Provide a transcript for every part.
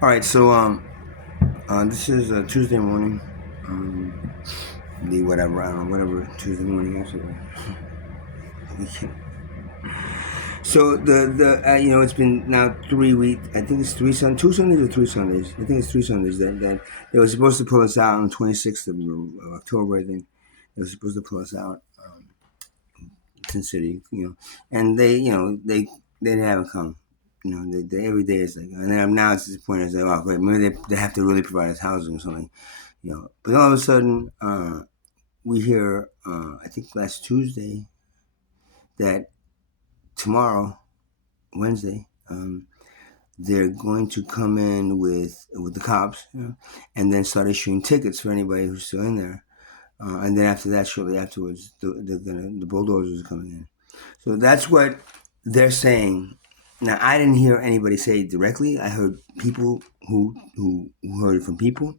All right, so this is Tuesday morning. The whatever I don't know, whatever Tuesday morning actually. So the it's been now 3 weeks. I think it's 2 Sundays or 3 Sundays. I think it's 3 Sundays that they were supposed to pull us out on the 26th of October. I think they were supposed to pull us out, Sin City, and they didn't have it come. They every day is like, and then now it's to the point. I say, oh, great, maybe they have to really provide us housing or something. But all of a sudden, we hear, I think last Tuesday, that tomorrow, Wednesday, they're going to come in with the cops, and then start issuing tickets for anybody who's still in there. And then after that, shortly afterwards, the bulldozers are coming in. So that's what they're saying. Now, I didn't hear anybody say it directly. I heard people who heard it from people.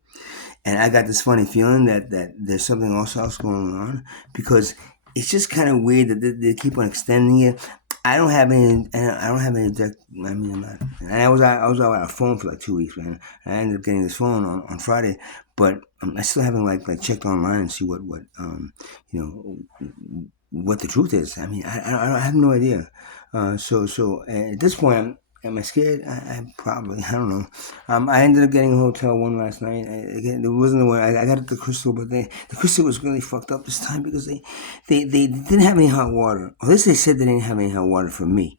And I got this funny feeling that there's something else going on, because it's just kind of weird that they keep on extending it. I don't have any. I don't have any. I mean, I'm not. And I was out on a phone for like 2 weeks, man. I ended up getting this phone on Friday, but I still haven't like checked online and see what you what the truth is. I mean, I have no idea. So at this point, am I scared? I probably, I don't know. I ended up getting a hotel one last night. Again, it wasn't the one I got at the Crystal, but the Crystal was really fucked up this time because they didn't have any hot water. At least they said they didn't have any hot water for me.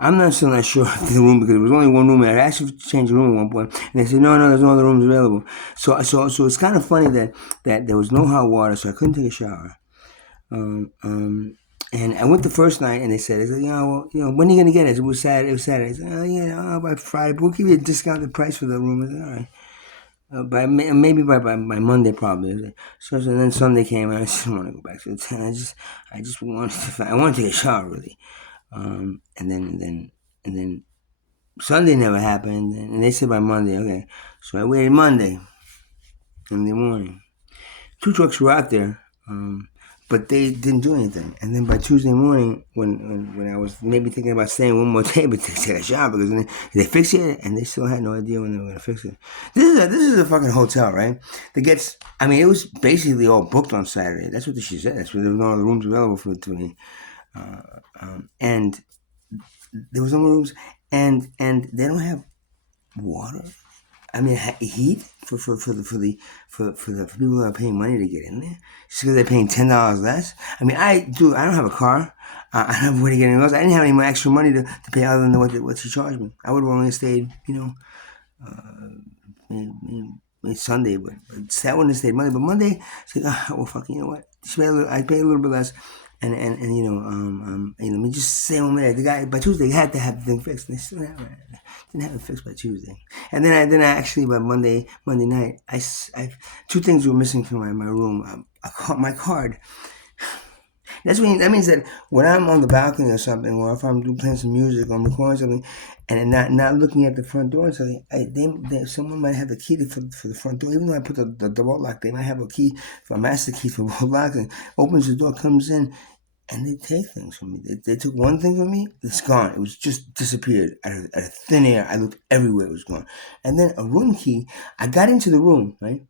I'm still not sure of the room because there was only one room. And I asked to change the room at one point, and they said no, there's no other rooms available. So it's kind of funny that there was no hot water, so I couldn't take a shower. Um, um, and I went the first night, and they said, when are you gonna get it? It was Saturday. It was Saturday. I said, by Friday, but we'll give you a discounted price for the room. I said, all right. Maybe by Monday probably. So then Sunday came, and I just didn't want to go back to the tent. I just wanted to take a shower really. And then Sunday never happened, and they said by Monday. Okay, so I waited Monday in the morning. Two trucks were out there, but they didn't do anything. And then by Tuesday morning, when I was maybe thinking about staying one more day, but to take a shower because they fixed it, and they still had no idea when they were going to fix it. This is a fucking hotel, right? That gets. I mean, it was basically all booked on Saturday. That's what she said. That's where there was no other rooms available for me, and there was no rooms, and they don't have water. I mean, heat for people that are paying money to get in there, just because they're paying $10 less. I mean, I don't have a car. I don't have a way to get anywhere else. I didn't have any more extra money to pay other than what she charged me. I would have only stayed, maybe Sunday, but that wouldn't have stayed Monday. But Monday, it's like, well, fuck, you know what? I pay a little bit less. And let me just say one minute. The guy by Tuesday had to have the thing fixed. And they still didn't have it fixed by Tuesday. And then I actually by Monday night, I two things were missing from my room. My card. That means that when I'm on the balcony or something, or if I'm playing some music or I'm recording something, and not looking at the front door or something, someone might have the key for the front door. Even though I put the door lock, they might have a key, for a master key for both locks, and opens the door, comes in, and they take things from me. They took one thing from me, it's gone. It was just disappeared out of thin air. I looked everywhere, it was gone. And then a room key, I got into the room, right?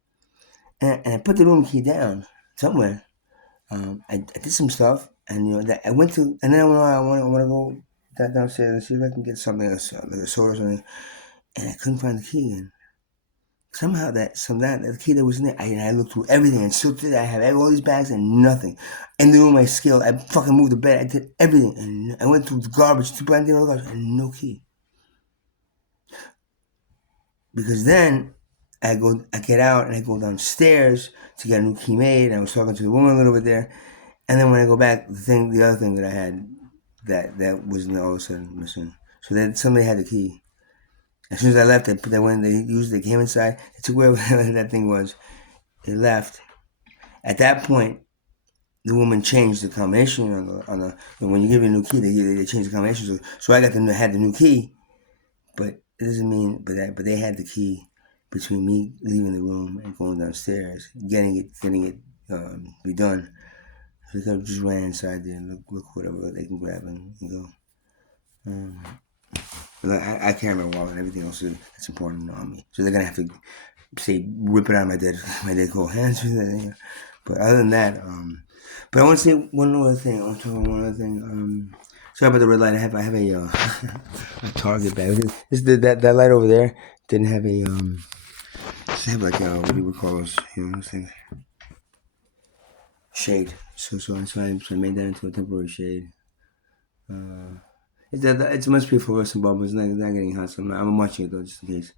And I put the room key down somewhere. I did some stuff, and that I went to, and then I want to go downstairs and see if I can get something else, like a soda or something, and I couldn't find the key again. Somehow that key that was in there, I looked through everything and still did. I have all these bags and nothing. In the room, I scaled. I fucking moved the bed. I did everything, and I went through the garbage, and no key. Because then I get out and I go downstairs to get a new key made. And I was talking to the woman a little bit there, and then when I go back, the other thing that I had, that was all of a sudden missing. So then somebody had the key. As soon as I left, they came inside, they took whatever that thing was, they left. At that point, the woman changed the combination on the when you give you a new key, they change the combination. So I had the new key, but it doesn't mean, but they had the key between me leaving the room and going downstairs, getting it redone. So they just ran inside there and look whatever they can grab and go. Like, I carry my wallet and everything else that's important on me. So they're gonna have to say rip it out of my dead cold hands. But other than that, but I want to say one other thing. I want to talk about one other thing. Sorry about the red light. I have a a Target bag. That light over there didn't have a Just have like a, what do we call those? Those things. Shade. So I made that into a temporary shade. It's must be fluorescent bulb. It's not getting hot, so I'm watching it though, just in case.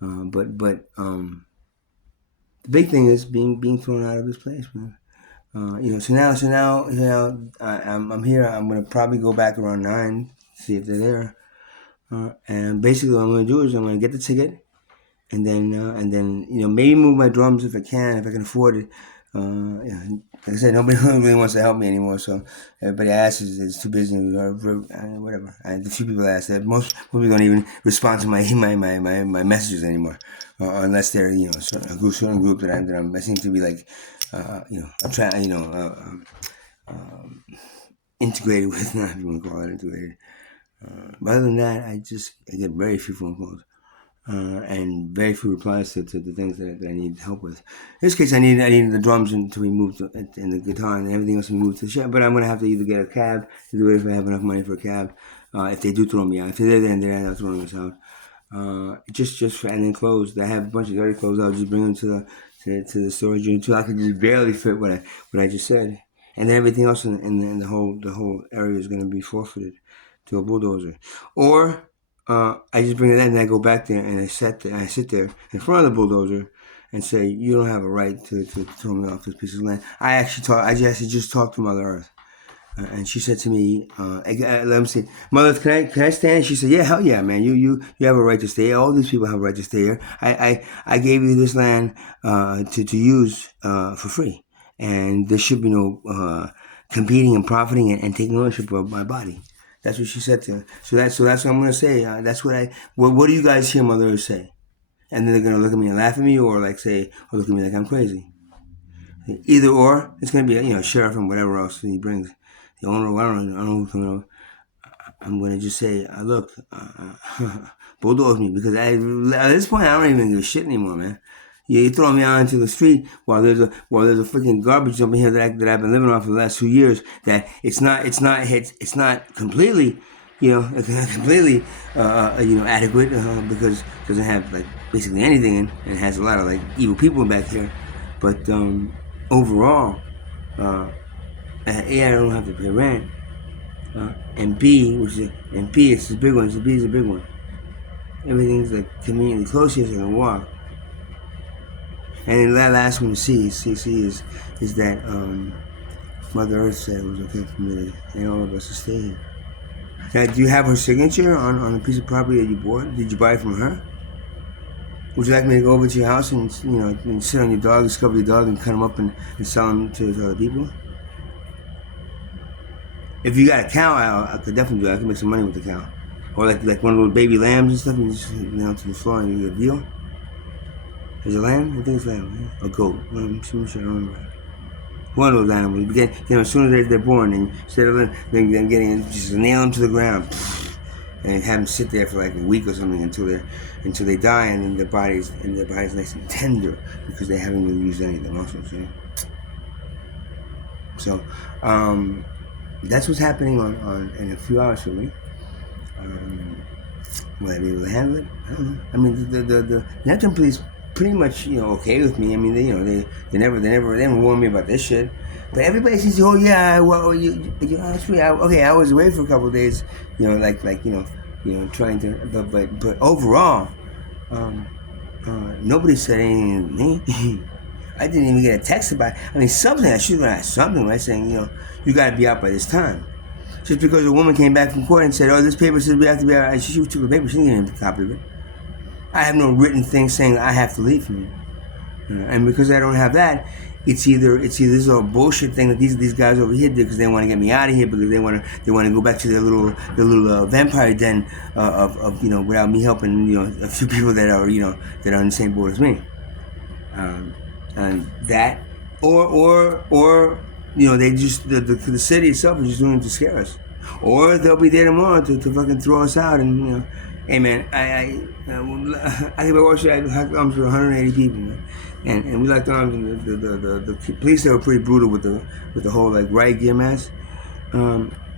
But the big thing is being thrown out of this place, man. So now I'm here. I'm gonna probably go back around 9, see if they're there. And basically, what I'm gonna do is I'm gonna get the ticket, and then maybe move my drums if I can afford it. Yeah, like I said, nobody really wants to help me anymore. So everybody asks is too busy or whatever. The few people ask that, most people don't even respond to my messages anymore, unless they're a certain group that I seem to be like integrated with. Not if you want to call it integrated. But other than that, I get very few phone calls. And very few replies to the things that I need help with. In this case, I need the drums to be moved and the guitar and everything else to be moved to the shed. But I'm gonna have to either get a cab to do it if I have enough money for a cab. If they do throw me out, if they're there and they're not throwing us out. Just for, and then clothes. I have a bunch of dirty clothes. I'll just bring them to the storage unit too. I can just barely fit what I just said, and then everything else in the whole area is gonna be forfeited to a bulldozer, or I just bring it in and I go back there and I sit there in front of the bulldozer and say, you don't have a right to throw me off this piece of land. I actually just talked to Mother Earth. And she said to me, let me see, Mother, can I stand? She said, yeah, hell yeah, man. You have a right to stay here. All these people have a right to stay here. I gave you this land to use for free. And there should be no competing and profiting and taking ownership of my body. That's what she said to her. So that's what I'm gonna say. What do you guys hear Mother Earth say? And then they're gonna look at me and laugh at me, or like say, or look at me like I'm crazy. Either or, it's gonna be sheriff and whatever else he brings. The owner, I don't know who's coming over. I'm gonna just say, look, bulldoze me, because at this point I don't even give a shit anymore, man. Yeah, you throw me out into the street while there's a freaking garbage dump in here that I've been living on for the last 2 years. That it's not completely, completely adequate because it doesn't have like basically anything in, and it has a lot of like evil people back here. But overall, A, I don't have to pay rent, and B, it's the big one. B is a big one. Everything's like conveniently close here, so I can walk. And then that last one, C is that Mother Earth said it was okay for me and all of us to stay here. Now, do you have her signature on a piece of property that you bought? Did you buy it from her? Would you like me to go over to your house and and sit on your dog, discover your dog, and cut him up and sell him to other people? If you got a cow, I could definitely do that. I could make some money with the cow. Or like one of those baby lambs and stuff, and you just to the floor and you get a deal. Is it lamb? I think it's lamb, right? Or goat. I'm sure I don't remember. One of those animals. As soon as they're born, and instead of them getting just nail them to the ground, and have them sit there for like a week or something until they die, and then their body's nice and tender because they haven't really used any of the muscles. So, that's what's happening on in a few hours for me. Will I be able to handle it? I don't know. I mean, the Netherlands police pretty much okay with me. I mean, they never warned me about this shit. But everybody says, oh yeah, well I was away for a couple of days, trying to, but overall, nobody said anything to me. I didn't even get a text about it. I mean, something, I should have asked something, right? Saying, you got to be out by this time. Just because a woman came back from court and said, this paper says we have to be out. She took the paper, she didn't get a copy of it. I have no written thing saying I have to leave from here. And because I don't have that, it's either this is a bullshit thing that these guys over here did because they want to get me out of here because they want to go back to their little vampire den of without me helping a few people that are that are on the same boat as me. And that, or they just the city itself is just doing it to scare us, or they'll be there tomorrow to fucking throw us out and Hey man, I think Wall Street I locked arms with 180 people, man, and we locked arms. And the police there were pretty brutal with the whole like riot gear mask.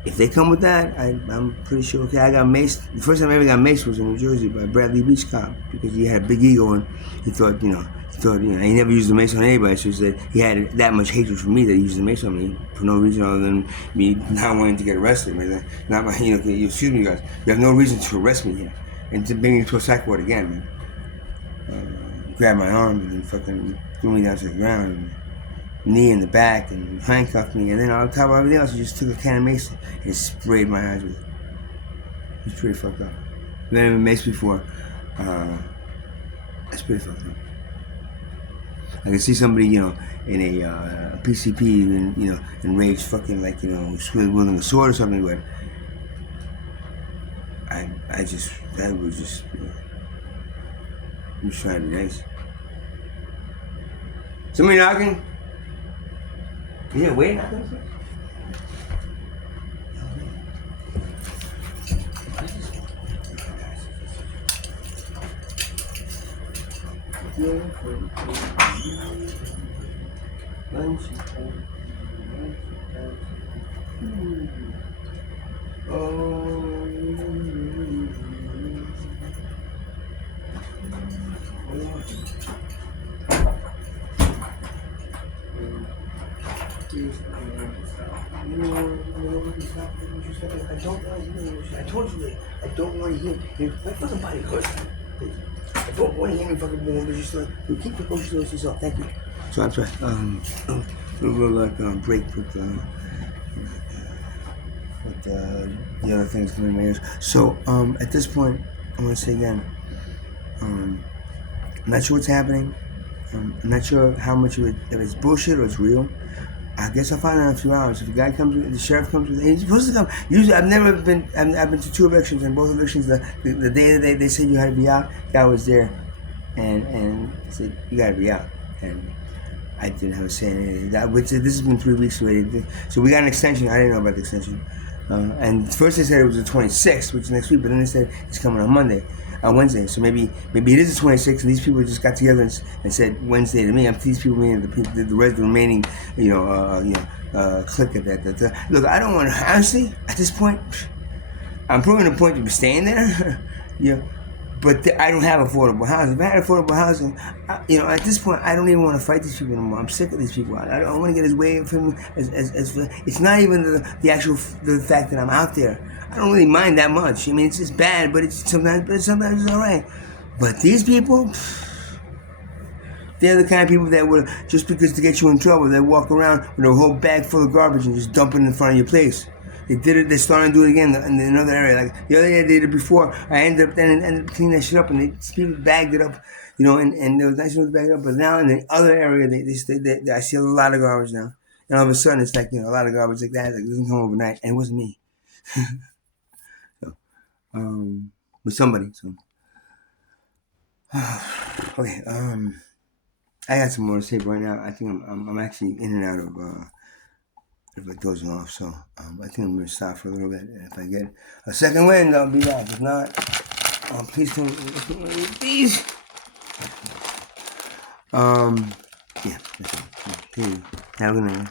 If they come with that, I'm pretty sure. Okay, I got maced. The first time I ever got maced was in New Jersey by Bradley Beach cop because he had a big ego and he never used the mace on anybody. So he said he had that much hatred for me that he used the mace on me for no reason other than me not wanting to get arrested. Man. Not my, excuse me, guys. You have no reason to arrest me here and to bring me to a psych ward again, man. Grabbed my arm and then fucking threw me down to the ground. And, knee in the back and handcuffed me, and then on top of everything else, he just took a can of mace and sprayed my eyes with it. It was pretty fucked up. I've never been maced before. That's pretty fucked up. I can see somebody, in a PCP and enraged, fucking like wielding a sword or something, but that was just, I'm just trying to be nice. Somebody knocking? Yeah, wait. I told you that I don't want to hear. My fucking body hurts. I don't want to hear me fucking boom, but just keep the emotion to yourself. Thank you. So I'm sorry. We'll break with the other things coming in my ears. So at this point, I want to say again, I'm not sure what's happening. I'm not sure how much of it, if it's bullshit or it's real. I guess I'll find out in a few hours. If the guy comes, the sheriff comes, he's supposed to come. Usually, I've been to 2 evictions, and both evictions, the day that they said you had to be out, the guy was there, and said you got to be out, and I didn't have a say in anything. This has been 3 weeks already, so we got an extension. I didn't know about the extension, and first they said it was the 26th, which is next week, but then they said it's coming on Wednesday. So maybe it is the 26th, and these people just got together and said Wednesday to me. These people meaning the remaining, clique of that. Look, I don't want to. Honestly, at this point, I'm proving a point to be staying there. But I don't have affordable housing. If I had affordable housing, at this point, I don't even want to fight these people anymore. I'm sick of these people. I don't want to get away from them. It's not even the fact that I'm out there. I don't really mind that much. I mean, it's just bad, but sometimes it's all right. But these people, they're the kind of people that would, just because to get you in trouble, they walk around with a whole bag full of garbage and just dump it in front of your place. They did it. They're starting to do it again in another area. Like the other day, they did it before. I ended up cleaning that shit up, and people bagged it up, and it was nice to bag it up. But now in the other area, I see a lot of garbage now, and all of a sudden, it's like a lot of garbage like that. Like, it doesn't come overnight, and it wasn't me. So, with somebody. So, okay. I got some more to say right now. I think I'm actually in and out of. If it goes off, so I think I'm gonna stop for a little bit. And if I get a second wind, I'll be back. If not, please don't. Please. Yeah. Have a good night.